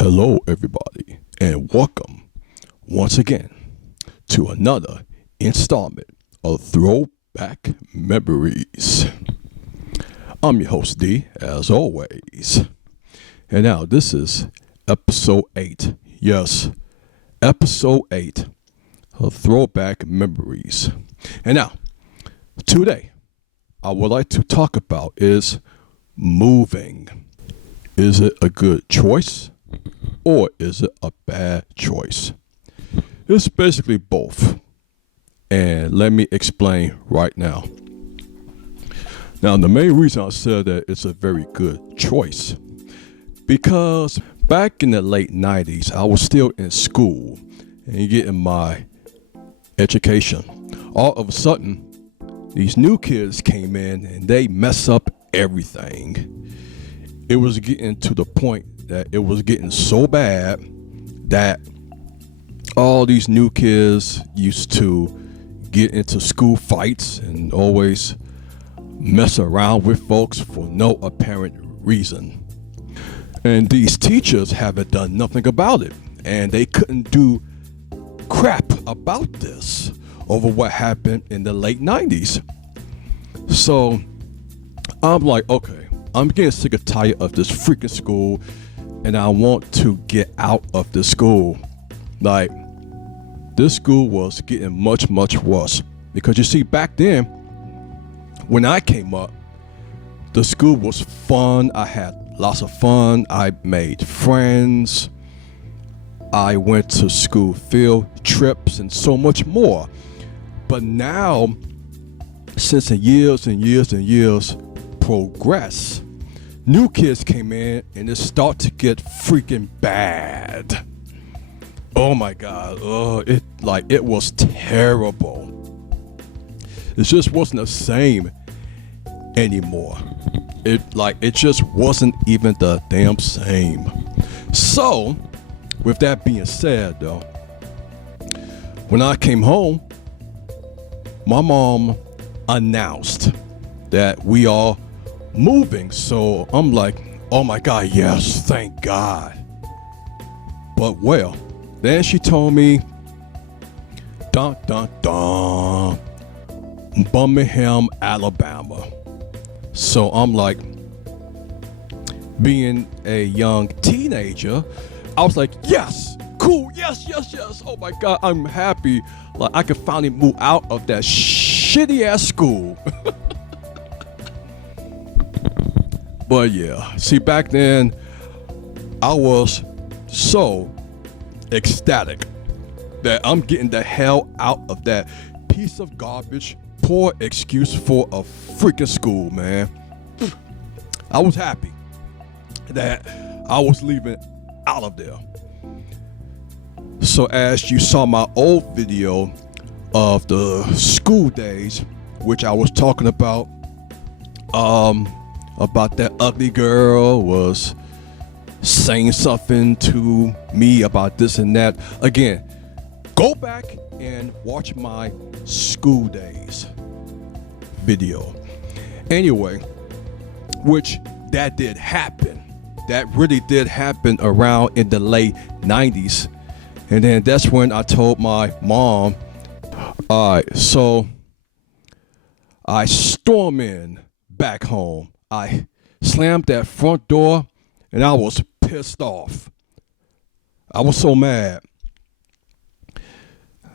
Hello, everybody, and welcome once again to another installment of Throwback Memories. I'm your host, D, as always. And now, this is episode 8. Yes, episode 8 of Throwback Memories. And now, today, I would like to talk about is moving. Is it a good choice? Or is it a bad choice? It's basically both. And let me explain right now. Now, the main reason I said that it's a very good choice, because back in the late 90s, I was still in school and getting my education. All of a sudden, these new kids came in and they mess up everything. It was getting to the point that it was getting so bad that all these new kids used to get into school fights and always mess around with folks for no apparent reason. And these teachers haven't done nothing about it, and they couldn't do crap about this over what happened in the late 90s. So I'm like, okay, I'm getting sick and tired of this freaking school, and I want to get out of the school. Like, this school was getting much worse. Because you see, back then, when I came up, the school was fun. I had lots of fun. I made friends. I went to school field trips and so much more. But now, since the years and years progress, new kids came in and it started to get freaking bad. Oh my God. It was terrible. It just wasn't the same anymore. It just wasn't even the damn same. So, with that being said though, when I came home, my mom announced that we are moving. So I'm like, oh my God, yes, thank God. But well, then she told me, dun dun dun, Birmingham, Alabama. So I'm like, being a young teenager, I was like, yes, cool, yes. Oh my God, I'm happy. Like, I could finally move out of that shitty ass school. But yeah, see, back then, I was so ecstatic that I'm getting the hell out of that piece of garbage, poor excuse for a freaking school, man. I was happy that I was leaving out of there. So as you saw my old video of the school days, which I was talking about that ugly girl was saying something to me about this and that. Again, go back and watch my school days video. Anyway, which that did happen. That really did happen around in the late 90s. And then that's when I told my mom, all right, so I storm in back home. I slammed that front door and I was pissed off. I was so mad.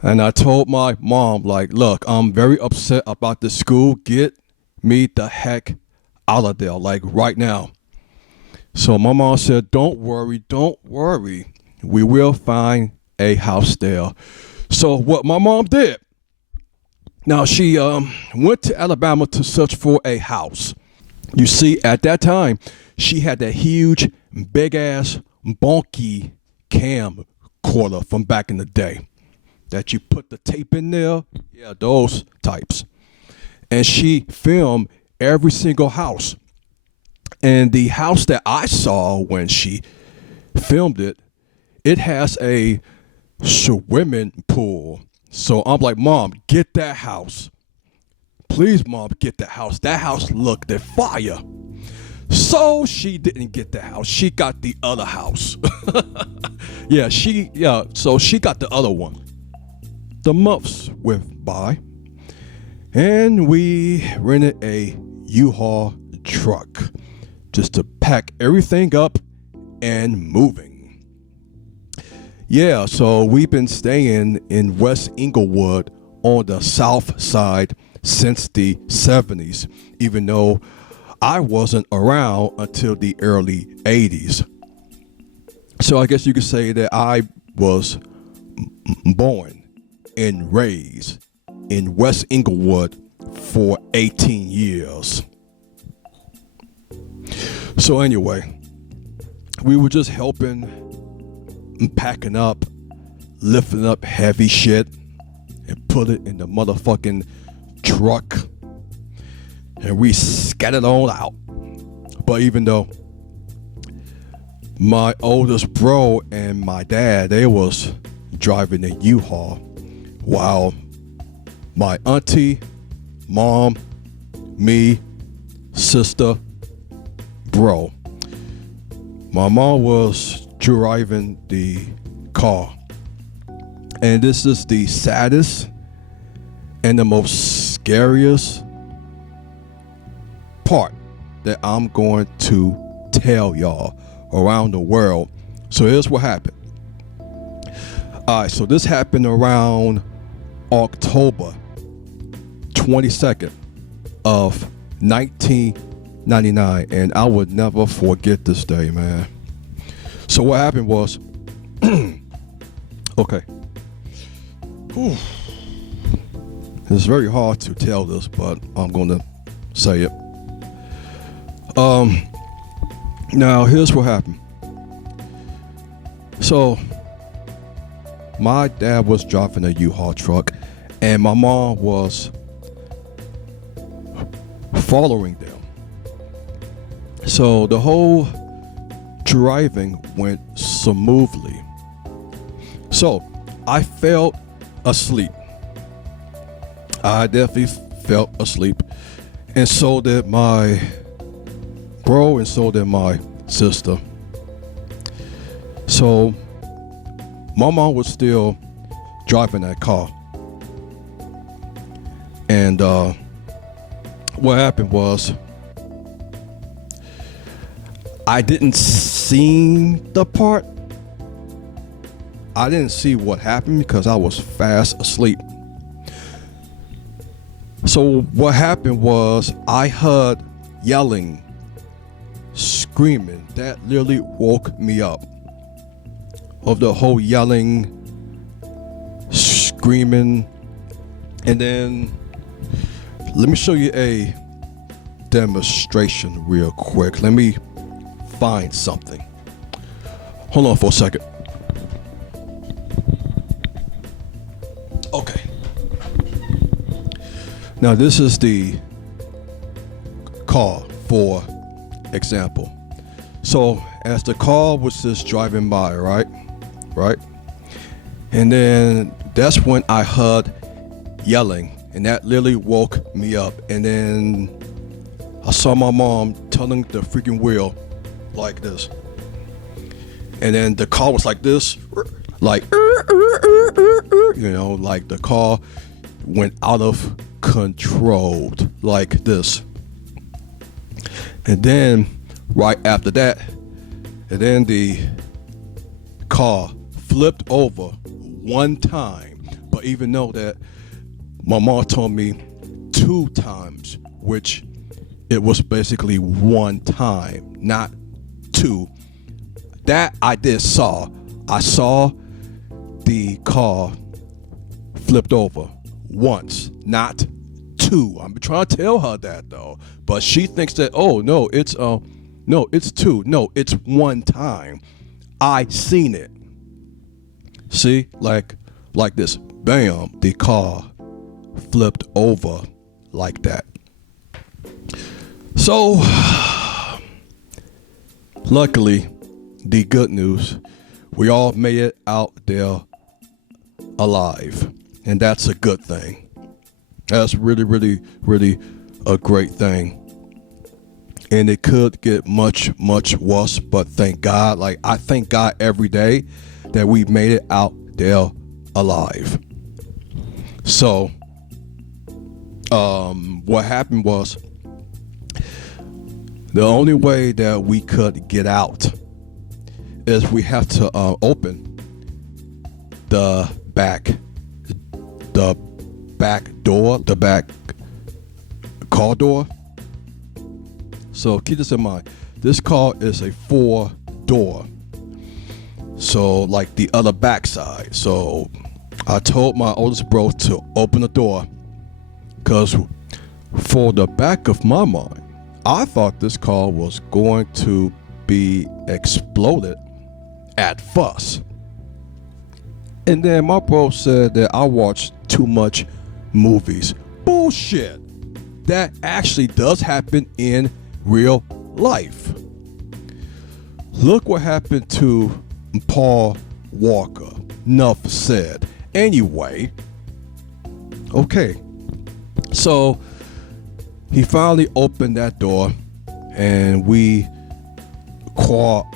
And I told my mom, like, look, I'm very upset about this school. Get me the heck out of there, like right now. So my mom said, don't worry. We will find a house there. So what my mom did, now she went to Alabama to search for a house. You see, at that time, she had that huge, big-ass, bonky camcorder from back in the day that you put the tape in there. Yeah, those types. And she filmed every single house. And the house that I saw when she filmed it, it has a swimming pool. So I'm like, Mom, get that house. Please, Mom, get that house. That house looked at fire. So she didn't get the house. She got the other house. So she got the other one. The months went by, and we rented a U-Haul truck just to pack everything up and moving. Yeah, so we've been staying in West Englewood on the south side since the 70s, even though I wasn't around until the early 80s. So I guess you could say that I was born and raised in West Englewood for 18 years. So anyway, we were just helping and packing up, lifting up heavy shit and put it in the motherfucking truck, and we scattered on out. But even though my oldest bro and my dad, they was driving the U-Haul, while my auntie, mom, me, sister, bro, my mom was driving the car. And this is the saddest and the most scariest part that I'm going to tell y'all around the world. So here's what happened. Alright, so this happened around October 22nd of 1999, and I would never forget this day, man. So what happened was, okay. Whew. It's very hard to tell this, but I'm going to say it. Now here's what happened. So my dad was driving a U-Haul truck, and my mom was following them. So the whole driving went smoothly. So I felt asleep. I definitely felt asleep, and so did my bro, and so did my sister. So my mom was still driving that car, and what happened was, I didn't see the part. I didn't see what happened because I was fast asleep. So what happened was, I heard yelling, screaming. That literally woke me up. Of the whole yelling, screaming. And then let me show you a demonstration real quick. Let me find something. Hold on for a second. Okay. Now this is the car, for example. So as the car was just driving by, right? And then that's when I heard yelling, and that literally woke me up. And then I saw my mom turning the freaking wheel like this. And then the car was like this, like, like the car went out of control like this. And then right after that, and then the car flipped over one time. But even though that my mom told me 2 times, which it was basically 1 time, not 2. That I did saw. I saw the car flipped over once, not 2. I'm trying to tell her that though, but she thinks that, oh no, it's 2. No, it's 1 time. I seen it. See, like this, bam, the car flipped over like that. So luckily, the good news, we all made it out there alive, and that's a good thing. That's really, really, really a great thing. and it could get much, much worse. But thank God, like I thank God every day that we made it out there alive. So, what happened was the only way that we could get out is we have to open the back door, the back car door. So keep this in mind. This car is a 4-door. So like the other backside. So I told my oldest bro to open the door, because for the back of my mind, I thought this car was going to be exploded at first. And then my bro said that I watched too much movies. Bullshit. That actually does happen in real life. Look what happened to Paul Walker. Enough said. Anyway, okay. So he finally opened that door and we crawling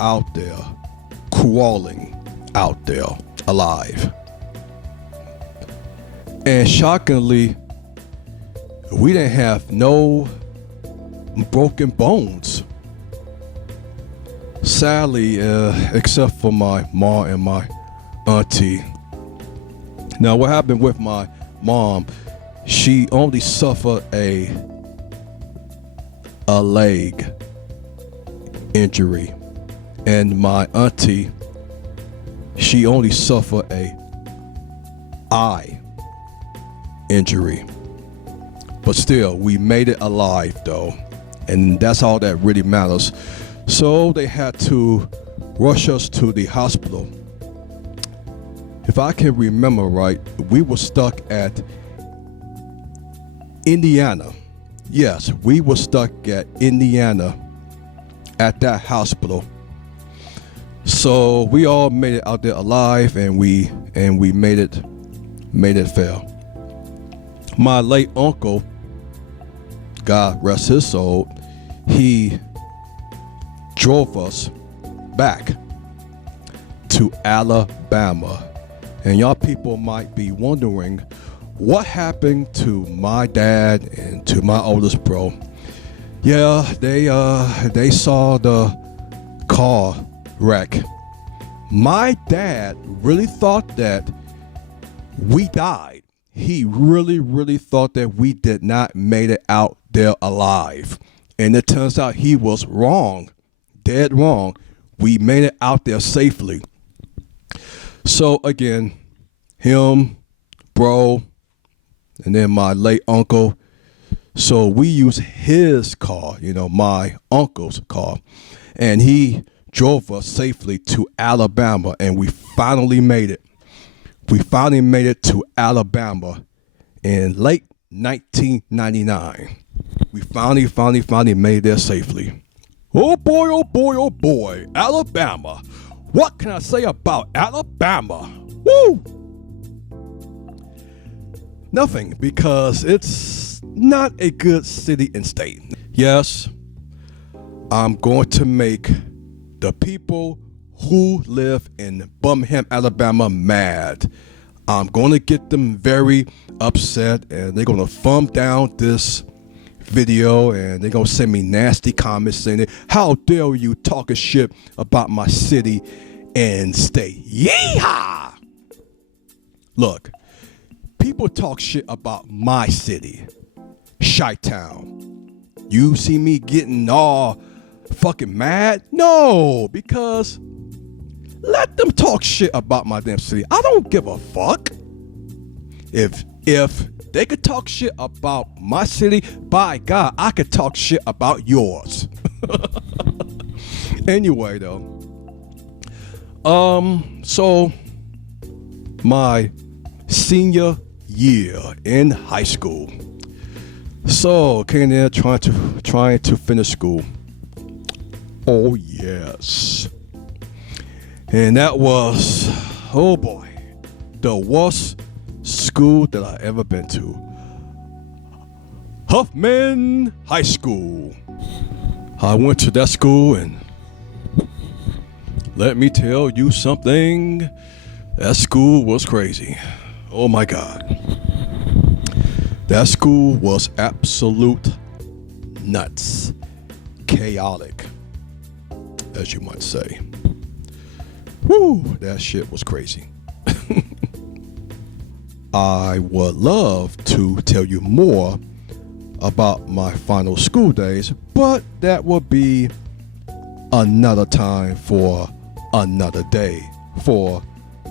out there alive. And shockingly, we didn't have no broken bones. Sadly, except for my mom and my auntie. Now, what happened with my mom, she only suffered a leg injury. And my auntie, she only suffered a eye injury. But still, we made it alive though. And that's all that really matters. So they had to rush us to the hospital. If I can remember right, we were stuck at Indiana. Yes, we were stuck at Indiana at that hospital. So we all made it out there alive, and we made it fair. My late uncle, God rest his soul, he drove us back to Alabama. And y'all people might be wondering what happened to my dad and to my oldest bro. Yeah, they saw the car wreck. My dad really thought that we died. He really thought that we did not made it out there alive. And it turns out he was wrong, dead wrong. We made it out there safely. So again, him, bro, and then my late uncle. So we used his car, my uncle's car, and he drove us safely to Alabama, and we finally made it. We finally made it to Alabama in late 1999. We finally made it there safely. Oh boy, Alabama. What can I say about Alabama? Woo! Nothing, because it's not a good city and state. Yes, I'm going to make the people who live in Birmingham, Alabama mad. I'm going to get them very upset, and they're going to thumb down this video, and they're going to send me nasty comments saying, how dare you talking shit about my city and state. Yeehaw! Look, people talk shit about my city, Chi-Town. You see me getting all fucking mad? No, because let them talk shit about my damn city. I don't give a fuck. If they could talk shit about my city, by God, I could talk shit about yours. Anyway, though. So my senior year in high school. So came there trying to finish school. Oh yes. And that was, oh boy, the worst school that I ever been to. Huffman High School. I went to that school, and let me tell you something. That school was crazy. Oh my God. That school was absolute nuts. Chaotic, as you might say. Woo, that shit was crazy. I would love to tell you more about my final school days, but that will be another time for another day, for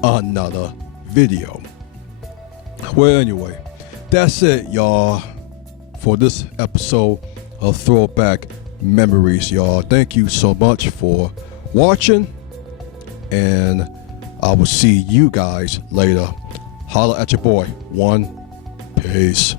another video. Well, anyway, that's it, y'all, for this episode of Throwback Memories, y'all. Thank you so much for watching, and I will see you guys later. Holla at your boy. One. Peace.